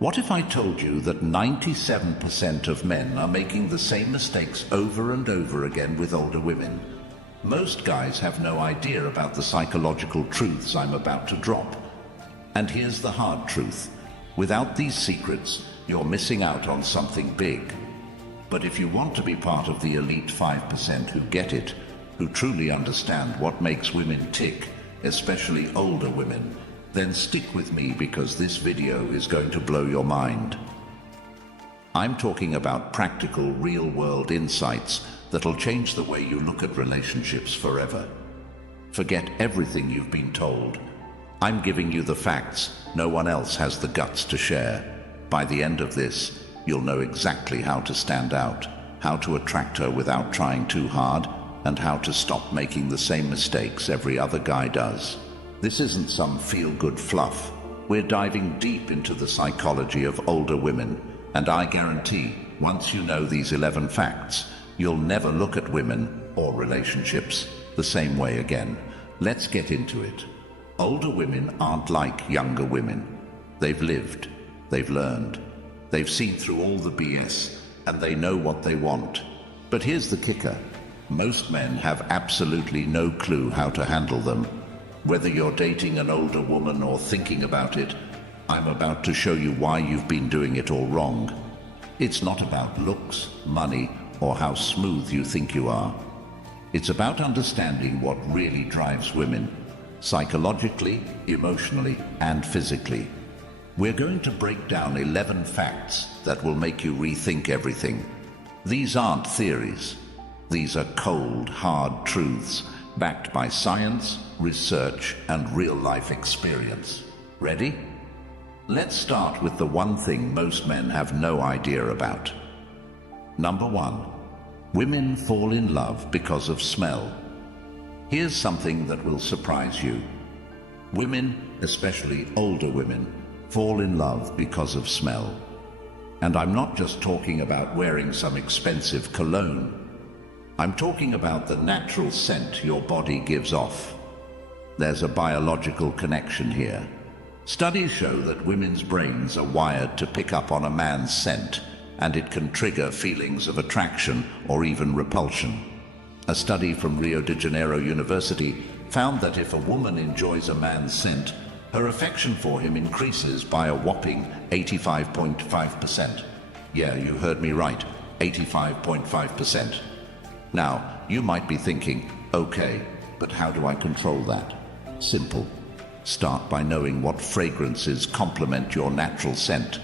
What if I told you that 97% of men are making the same mistakes over and over again with older women? Most guys have no idea about the psychological truths I'm about to drop. And here's the hard truth. Without these secrets, you're missing out on something big. But if you want to be part of the elite 5% who get it, who truly understand what makes women tick, especially older women, then stick with me because this video is going to blow your mind. I'm talking about practical, real-world insights that'll change the way you look at relationships forever. Forget everything you've been told. I'm giving you the facts no one else has the guts to share. By the end of this, you'll know exactly how to stand out, how to attract her without trying too hard, and how to stop making the same mistakes every other guy does. This isn't some feel-good fluff. We're diving deep into the psychology of older women, and I guarantee, once you know these 11 facts, you'll never look at women or relationships the same way again. Let's get into it. Older women aren't like younger women. They've lived, they've learned, they've seen through all the BS, and they know what they want. But here's the kicker. Most men have absolutely no clue how to handle them. Whether you're dating an older woman or thinking about it, I'm about to show you why you've been doing it all wrong. It's not about looks, money, or how smooth you think you are. It's about understanding what really drives women, psychologically, emotionally, and physically. We're going to break down 11 facts that will make you rethink everything. These aren't theories. These are cold, hard truths, backed by science, research, and real-life experience. Ready? Let's start with the one thing most men have no idea about. Number 1. Women fall in love because of smell. Here's something that will surprise you. Women, especially older women, fall in love because of smell. And I'm not just talking about wearing some expensive cologne. I'm talking about the natural scent your body gives off. There's a biological connection here. Studies show that women's brains are wired to pick up on a man's scent, and it can trigger feelings of attraction or even repulsion. A study from Rio de Janeiro University found that if a woman enjoys a man's scent, her affection for him increases by a whopping 85.5%. Yeah, you heard me right, 85.5%. Now, you might be thinking, okay, but how do I control that? Simple. Start by knowing what fragrances complement your natural scent.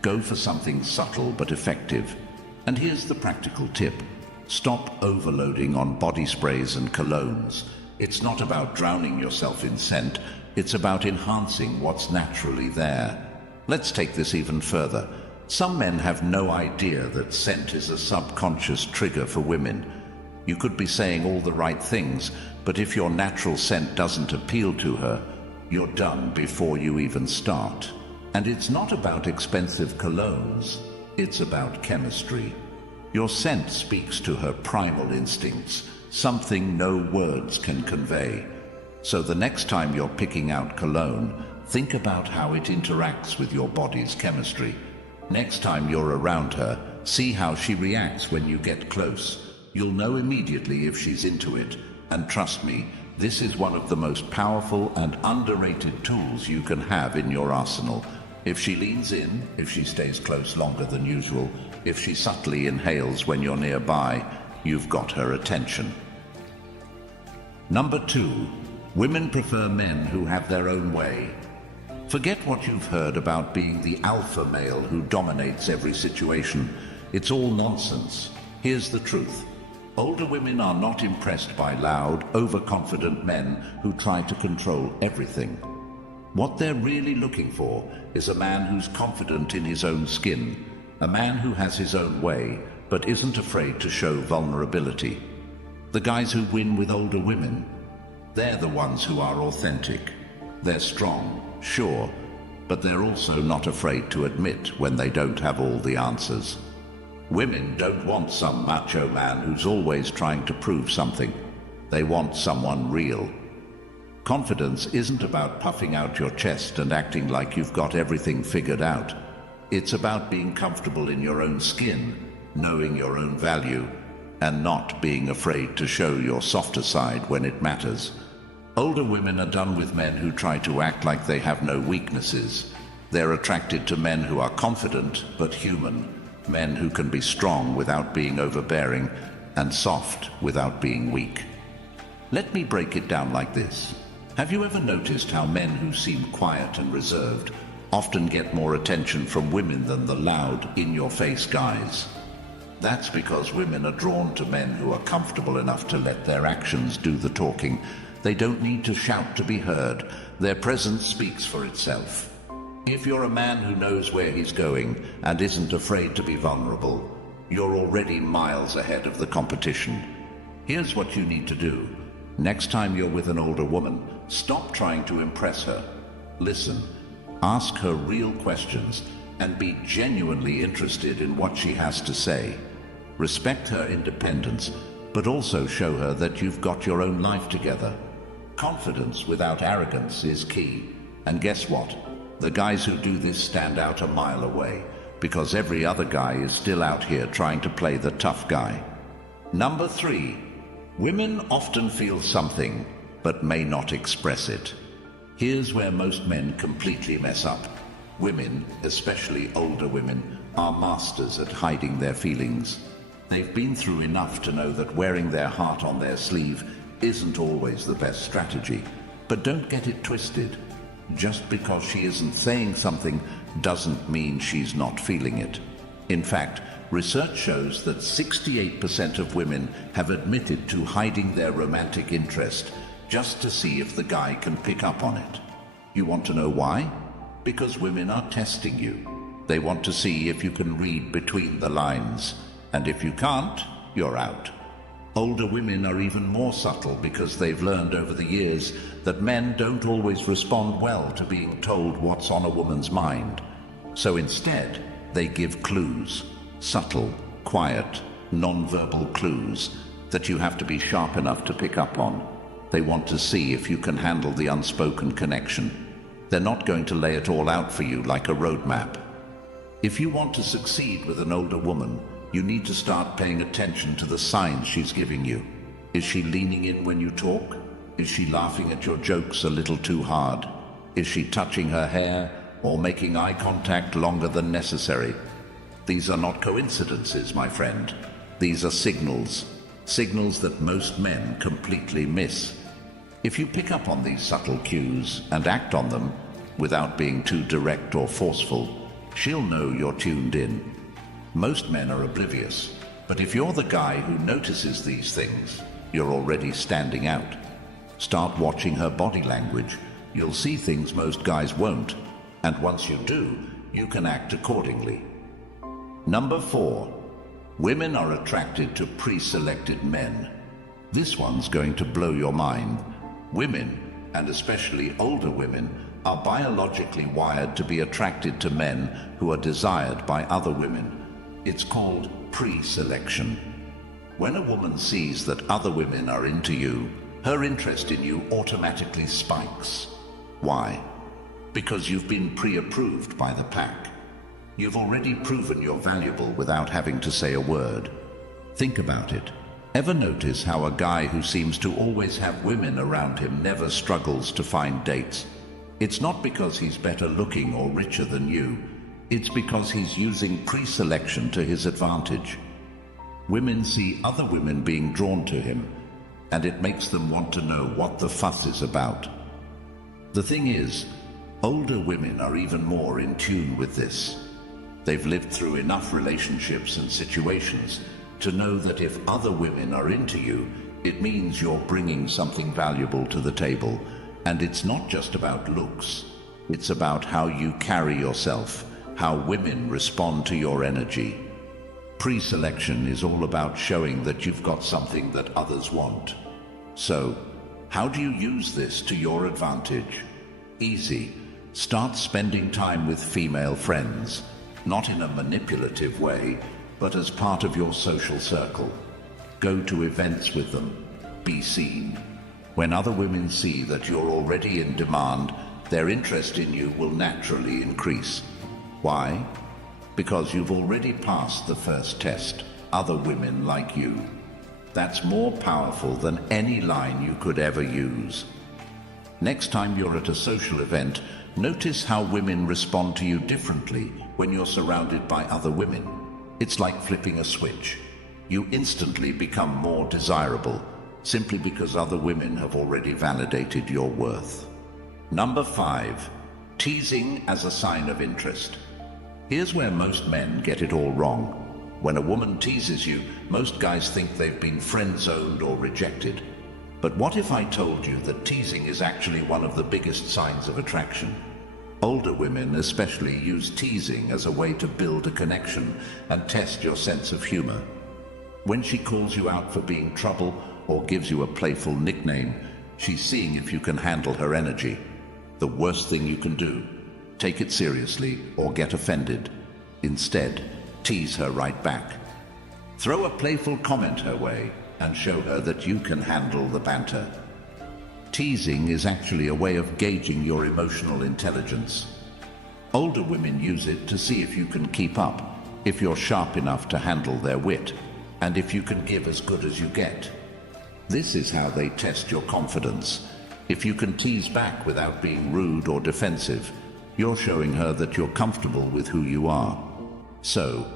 Go for something subtle but effective. And here's the practical tip. Stop overloading on body sprays and colognes. It's not about drowning yourself in scent. It's about enhancing what's naturally there. Let's take this even further. Some men have no idea that scent is a subconscious trigger for women. You could be saying all the right things, but if your natural scent doesn't appeal to her, you're done before you even start. And it's not about expensive colognes, it's about chemistry. Your scent speaks to her primal instincts, something no words can convey. So the next time you're picking out cologne, think about how it interacts with your body's chemistry. Next time you're around her, see how she reacts when you get close. You'll know immediately if she's into it. And trust me, this is one of the most powerful and underrated tools you can have in your arsenal. If she leans in, if she stays close longer than usual, if she subtly inhales when you're nearby, you've got her attention. Number 2. Women prefer men who have their own way. Forget what you've heard about being the alpha male who dominates every situation. It's all nonsense. Here's the truth. Older women are not impressed by loud, overconfident men who try to control everything. What they're really looking for is a man who's confident in his own skin, a man who has his own way, but isn't afraid to show vulnerability. The guys who win with older women, they're the ones who are authentic. They're strong, sure, but they're also not afraid to admit when they don't have all the answers. Women don't want some macho man who's always trying to prove something. They want someone real. Confidence isn't about puffing out your chest and acting like you've got everything figured out. It's about being comfortable in your own skin, knowing your own value, and not being afraid to show your softer side when it matters. Older women are done with men who try to act like they have no weaknesses. They're attracted to men who are confident but human, men who can be strong without being overbearing, and soft without being weak. Let me break it down like this. Have you ever noticed how men who seem quiet and reserved often get more attention from women than the loud, in-your-face guys? That's because women are drawn to men who are comfortable enough to let their actions do the talking. They don't need to shout to be heard. Their presence speaks for itself. If you're a man who knows where he's going and isn't afraid to be vulnerable, you're already miles ahead of the competition. Here's what you need to do. Next time you're with an older woman, stop trying to impress her. Listen, ask her real questions, and be genuinely interested in what she has to say. Respect her independence, but also show her that you've got your own life together. Confidence without arrogance is key. And guess what? The guys who do this stand out a mile away, because every other guy is still out here trying to play the tough guy. Number 3, women often feel something, but may not express it. Here's where most men completely mess up. Women, especially older women, are masters at hiding their feelings. They've been through enough to know that wearing their heart on their sleeve isn't always the best strategy. But don't get it twisted. Just because she isn't saying something doesn't mean she's not feeling it. In fact, research shows that 68% of women have admitted to hiding their romantic interest just to see if the guy can pick up on it. You want to know why? Because women are testing you. They want to see if you can read between the lines. And if you can't, you're out. Older women are even more subtle because they've learned over the years that men don't always respond well to being told what's on a woman's mind. So instead, they give clues. Subtle, quiet, non-verbal clues that you have to be sharp enough to pick up on. They want to see if you can handle the unspoken connection. They're not going to lay it all out for you like a roadmap. If you want to succeed with an older woman, you need to start paying attention to the signs she's giving you. Is she leaning in when you talk? Is she laughing at your jokes a little too hard? Is she touching her hair or making eye contact longer than necessary? These are not coincidences, my friend. These are signals. Signals that most men completely miss. If you pick up on these subtle cues and act on them without being too direct or forceful, she'll know you're tuned in. Most men are oblivious, but if you're the guy who notices these things, you're already standing out. Start watching her body language. You'll see things most guys won't, and once you do, you can act accordingly. Number 4, women are attracted to pre-selected men. This one's going to blow your mind. Women, and especially older women, are biologically wired to be attracted to men who are desired by other women. It's called pre-selection. When a woman sees that other women are into you, her interest in you automatically spikes. Why? Because you've been pre-approved by the pack. You've already proven you're valuable without having to say a word. Think about it. Ever notice how a guy who seems to always have women around him never struggles to find dates? It's not because he's better looking or richer than you. It's because he's using pre-selection to his advantage. Women see other women being drawn to him, and it makes them want to know what the fuss is about. The thing is, older women are even more in tune with this. They've lived through enough relationships and situations to know that if other women are into you, it means you're bringing something valuable to the table. And it's not just about looks. It's about how you carry yourself, how women respond to your energy. Pre-selection is all about showing that you've got something that others want. So, how do you use this to your advantage? Easy. Start spending time with female friends, not in a manipulative way, but as part of your social circle. Go to events with them. Be seen. When other women see that you're already in demand, their interest in you will naturally increase. Why? Because you've already passed the first test. Other women like you. That's more powerful than any line you could ever use. Next time you're at a social event, notice how women respond to you differently when you're surrounded by other women. It's like flipping a switch. You instantly become more desirable, simply because other women have already validated your worth. Number 5, teasing as a sign of interest. Here's where most men get it all wrong. When a woman teases you, most guys think they've been friend-zoned or rejected. But what if I told you that teasing is actually one of the biggest signs of attraction? Older women especially use teasing as a way to build a connection and test your sense of humor. When she calls you out for being trouble or gives you a playful nickname, she's seeing if you can handle her energy. The worst thing you can do, take it seriously or get offended. Instead, tease her right back. Throw a playful comment her way and show her that you can handle the banter. Teasing is actually a way of gauging your emotional intelligence. Older women use it to see if you can keep up, if you're sharp enough to handle their wit, and if you can give as good as you get. This is how they test your confidence. If you can tease back without being rude or defensive, you're showing her that you're comfortable with who you are. So,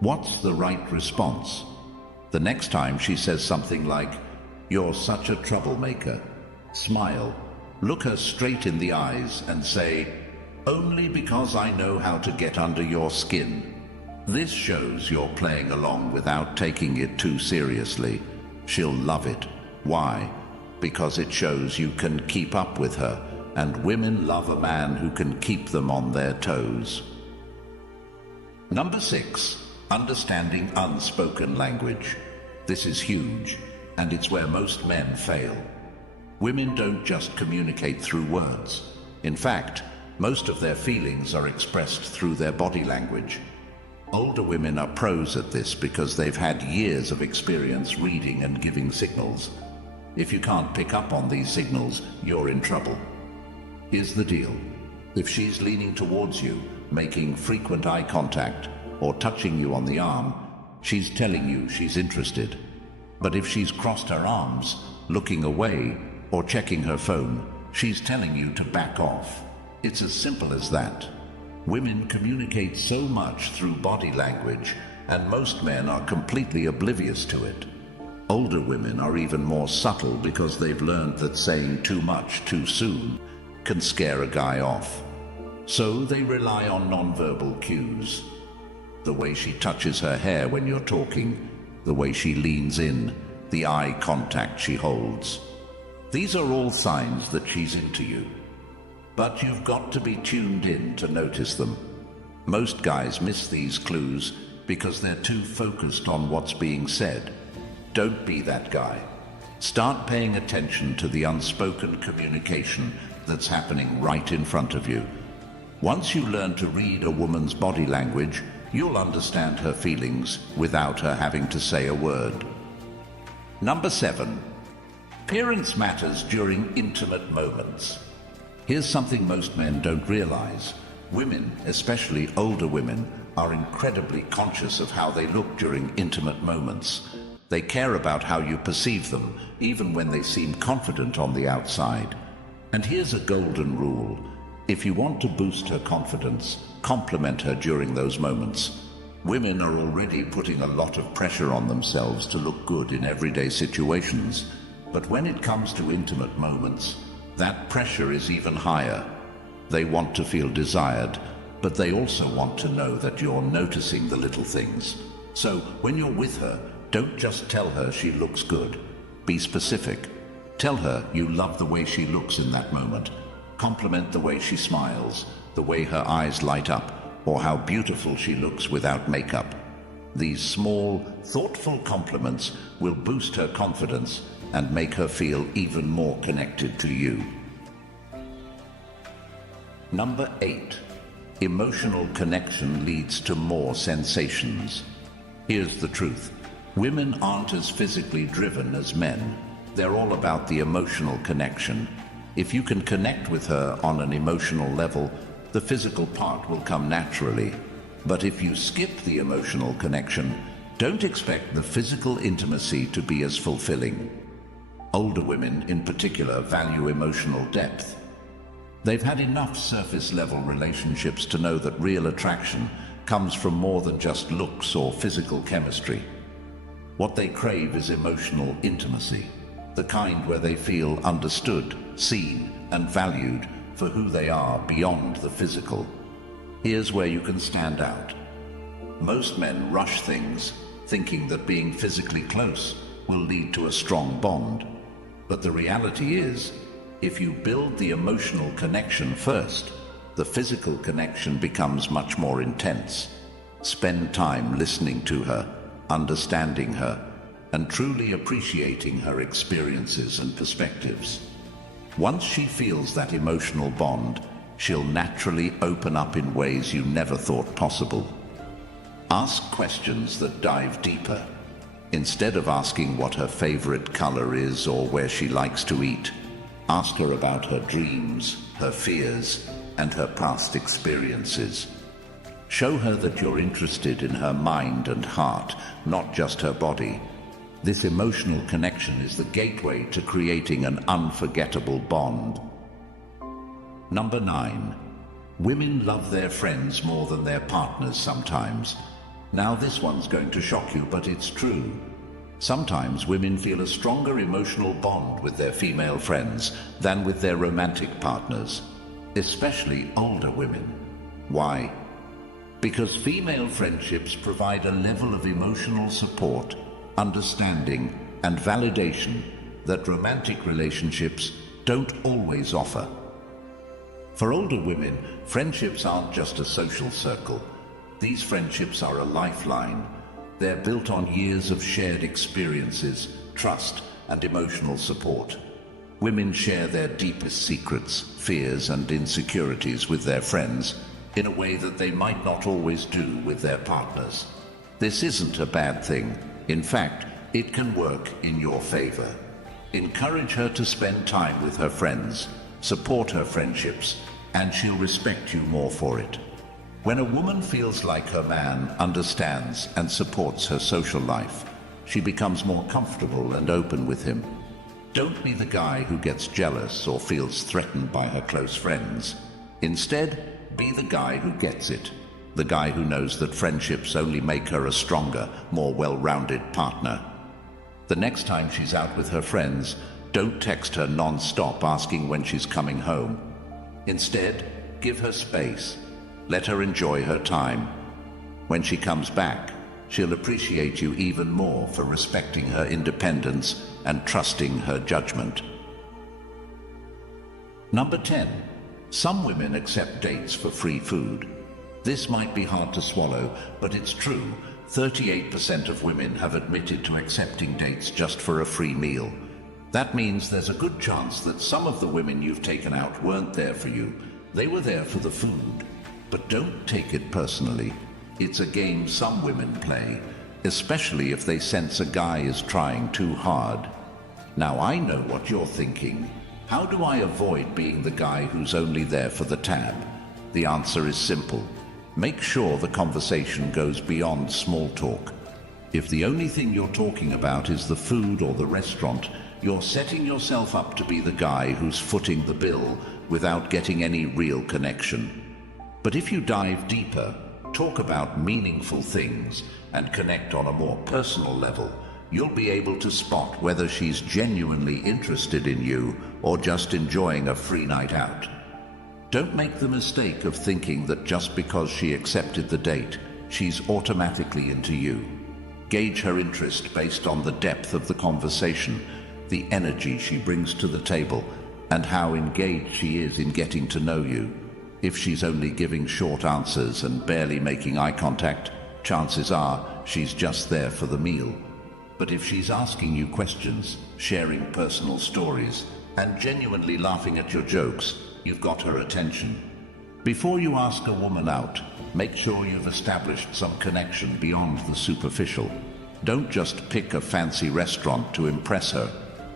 what's the right response? The next time she says something like, "You're such a troublemaker," smile, look her straight in the eyes and say, "Only because I know how to get under your skin." This shows you're playing along without taking it too seriously. She'll love it. Why? Because it shows you can keep up with her, and women love a man who can keep them on their toes. Number 6, understanding unspoken language. This is huge, and it's where most men fail. Women don't just communicate through words. In fact, most of their feelings are expressed through their body language. Older women are pros at this because they've had years of experience reading and giving signals. If you can't pick up on these signals, you're in trouble. Here's the deal. If she's leaning towards you, making frequent eye contact, or touching you on the arm, she's telling you she's interested. But if she's crossed her arms, looking away, or checking her phone, she's telling you to back off. It's as simple as that. Women communicate so much through body language, and most men are completely oblivious to it. Older women are even more subtle because they've learned that saying too much too soon can scare a guy off. So they rely on nonverbal cues. The way she touches her hair when you're talking, the way she leans in, the eye contact she holds. These are all signs that she's into you. But you've got to be tuned in to notice them. Most guys miss these clues because they're too focused on what's being said. Don't be that guy. Start paying attention to the unspoken communication that's happening right in front of you. Once you learn to read a woman's body language, you'll understand her feelings without her having to say a word. Number 7, appearance matters during intimate moments. Here's something most men don't realize. Women, especially older women, are incredibly conscious of how they look during intimate moments. They care about how you perceive them, even when they seem confident on the outside. And here's a golden rule. If you want to boost her confidence, compliment her during those moments. Women are already putting a lot of pressure on themselves to look good in everyday situations. But when it comes to intimate moments, that pressure is even higher. They want to feel desired, but they also want to know that you're noticing the little things. So when you're with her, don't just tell her she looks good. Be specific. Tell her you love the way she looks in that moment. Compliment the way she smiles, the way her eyes light up, or how beautiful she looks without makeup. These small, thoughtful compliments will boost her confidence and make her feel even more connected to you. Number 8, emotional connection leads to more sensations. Here's the truth. Women aren't as physically driven as men. They're all about the emotional connection. If you can connect with her on an emotional level, the physical part will come naturally. But if you skip the emotional connection, don't expect the physical intimacy to be as fulfilling. Older women, in particular, value emotional depth. They've had enough surface-level relationships to know that real attraction comes from more than just looks or physical chemistry. What they crave is emotional intimacy, the kind where they feel understood, seen, and valued for who they are beyond the physical. Here's where you can stand out. Most men rush things, thinking that being physically close will lead to a strong bond. But the reality is, if you build the emotional connection first, the physical connection becomes much more intense. Spend time listening to her, understanding her, and truly appreciating her experiences and perspectives. Once she feels that emotional bond, she'll naturally open up in ways you never thought possible. Ask questions that dive deeper. Instead of asking what her favorite color is or where she likes to eat, ask her about her dreams, her fears, and her past experiences. Show her that you're interested in her mind and heart, not just her body. This emotional connection is the gateway to creating an unforgettable bond. Number 9. Women love their friends more than their partners sometimes. Now this one's going to shock you, but it's true. Sometimes women feel a stronger emotional bond with their female friends than with their romantic partners, especially older women. Why? Because female friendships provide a level of emotional support, understanding, and validation that romantic relationships don't always offer. For older women, friendships aren't just a social circle. These friendships are a lifeline. They're built on years of shared experiences, trust, and emotional support. Women share their deepest secrets, fears, and insecurities with their friends in a way that they might not always do with their partners. This isn't a bad thing. In fact, it can work in your favor. Encourage her to spend time with her friends, support her friendships, and she'll respect you more for it. When a woman feels like her man understands and supports her social life, she becomes more comfortable and open with him. Don't be the guy who gets jealous or feels threatened by her close friends. Instead, be the guy who gets it. The guy who knows that friendships only make her a stronger, more well-rounded partner. The next time she's out with her friends, don't text her non-stop asking when she's coming home. Instead, give her space. Let her enjoy her time. When she comes back, she'll appreciate you even more for respecting her independence and trusting her judgment. Number 10. Some women accept dates for free food. This might be hard to swallow, but it's true. 38% of women have admitted to accepting dates just for a free meal. That means there's a good chance that some of the women you've taken out weren't there for you. They were there for the food. But don't take it personally. It's a game some women play, especially if they sense a guy is trying too hard. Now I know what you're thinking. How do I avoid being the guy who's only there for the tab? The answer is simple. Make sure the conversation goes beyond small talk. If the only thing you're talking about is the food or the restaurant, you're setting yourself up to be the guy who's footing the bill without getting any real connection. But if you dive deeper, talk about meaningful things, and connect on a more personal level, you'll be able to spot whether she's genuinely interested in you or just enjoying a free night out. Don't make the mistake of thinking that just because she accepted the date, she's automatically into you. Gauge her interest based on the depth of the conversation, the energy she brings to the table, and how engaged she is in getting to know you. If she's only giving short answers and barely making eye contact, chances are she's just there for the meal. But if she's asking you questions, sharing personal stories, and genuinely laughing at your jokes, you've got her attention. Before you ask a woman out, make sure you've established some connection beyond the superficial. Don't just pick a fancy restaurant to impress her.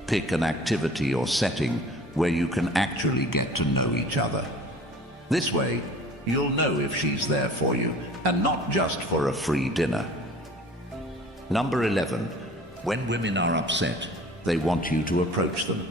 Pick an activity or setting where you can actually get to know each other. This way, you'll know if she's there for you, and not just for a free dinner. Number 11. When women are upset, they want you to approach them.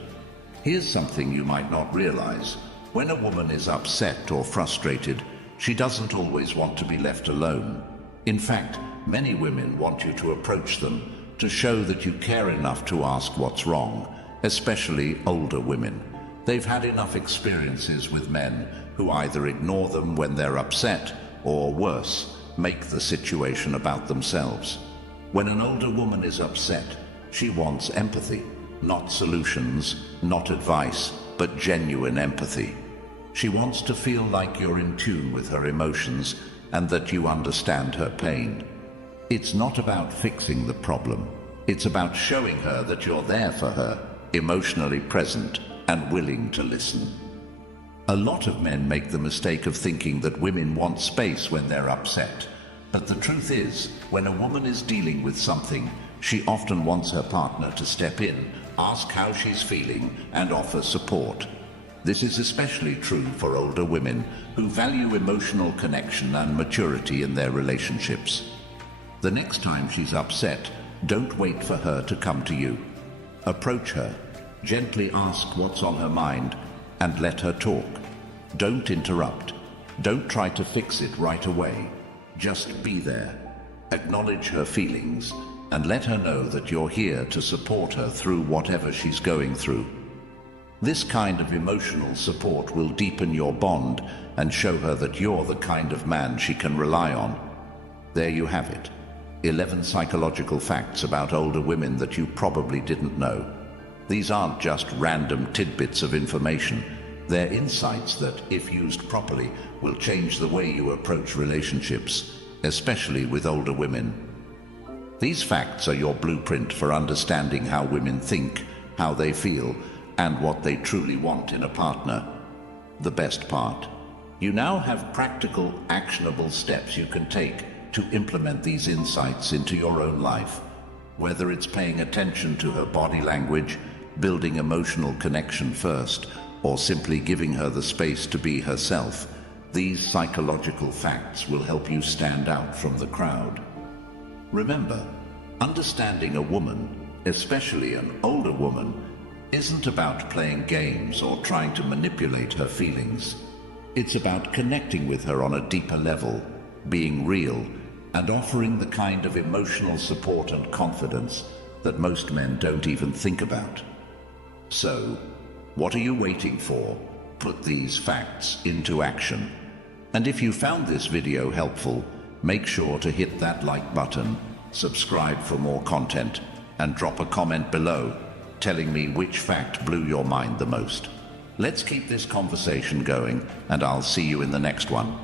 Here's something you might not realize. When a woman is upset or frustrated, she doesn't always want to be left alone. In fact, many women want you to approach them, to show that you care enough to ask what's wrong, especially older women. They've had enough experiences with men who either ignore them when they're upset, or worse, make the situation about themselves. When an older woman is upset, she wants empathy, not solutions, not advice, but genuine empathy. She wants to feel like you're in tune with her emotions and that you understand her pain. It's not about fixing the problem. It's about showing her that you're there for her, emotionally present and willing to listen. A lot of men make the mistake of thinking that women want space when they're upset. But the truth is, when a woman is dealing with something, she often wants her partner to step in, ask how she's feeling, and offer support. This is especially true for older women who value emotional connection and maturity in their relationships. The next time she's upset, don't wait for her to come to you. Approach her, gently ask what's on her mind, and let her talk. Don't interrupt. Don't try to fix it right away. Just be there. Acknowledge her feelings, and let her know that you're here to support her through whatever she's going through. This kind of emotional support will deepen your bond and show her that you're the kind of man she can rely on. There you have it. 11 psychological facts about older women that you probably didn't know. These aren't just random tidbits of information. They're insights that, if used properly, will change the way you approach relationships, especially with older women. These facts are your blueprint for understanding how women think, how they feel, and what they truly want in a partner. The best part: you now have practical, actionable steps you can take to implement these insights into your own life. Whether it's paying attention to her body language, building emotional connection first, or simply giving her the space to be herself, these psychological facts will help you stand out from the crowd. Remember, understanding a woman, especially an older woman, isn't about playing games or trying to manipulate her feelings. It's about connecting with her on a deeper level, being real, and offering the kind of emotional support and confidence that most men don't even think about. So, what are you waiting for? Put these facts into action. And if you found this video helpful, make sure to hit that like button, subscribe for more content, and drop a comment below telling me which fact blew your mind the most. Let's keep this conversation going, and I'll see you in the next one.